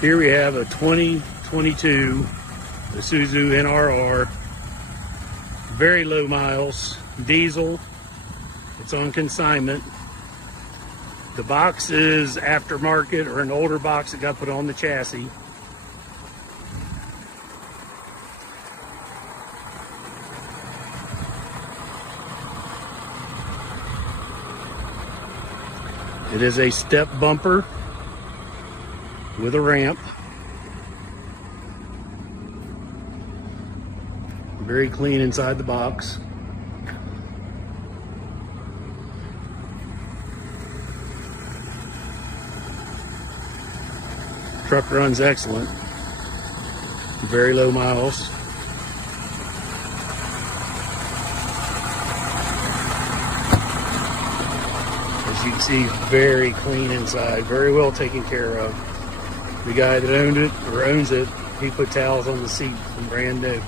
Here we have a 2022 ISUZU NRR, very low miles, diesel. It's on consignment. The box is aftermarket or an older box that got put on the chassis. It is a step bumper with a ramp. Very clean inside the box. Truck runs excellent. Very low miles. As you can see, very clean inside, very well taken care of. The guy that owned it or owns it, he put towels on the seat from brand new.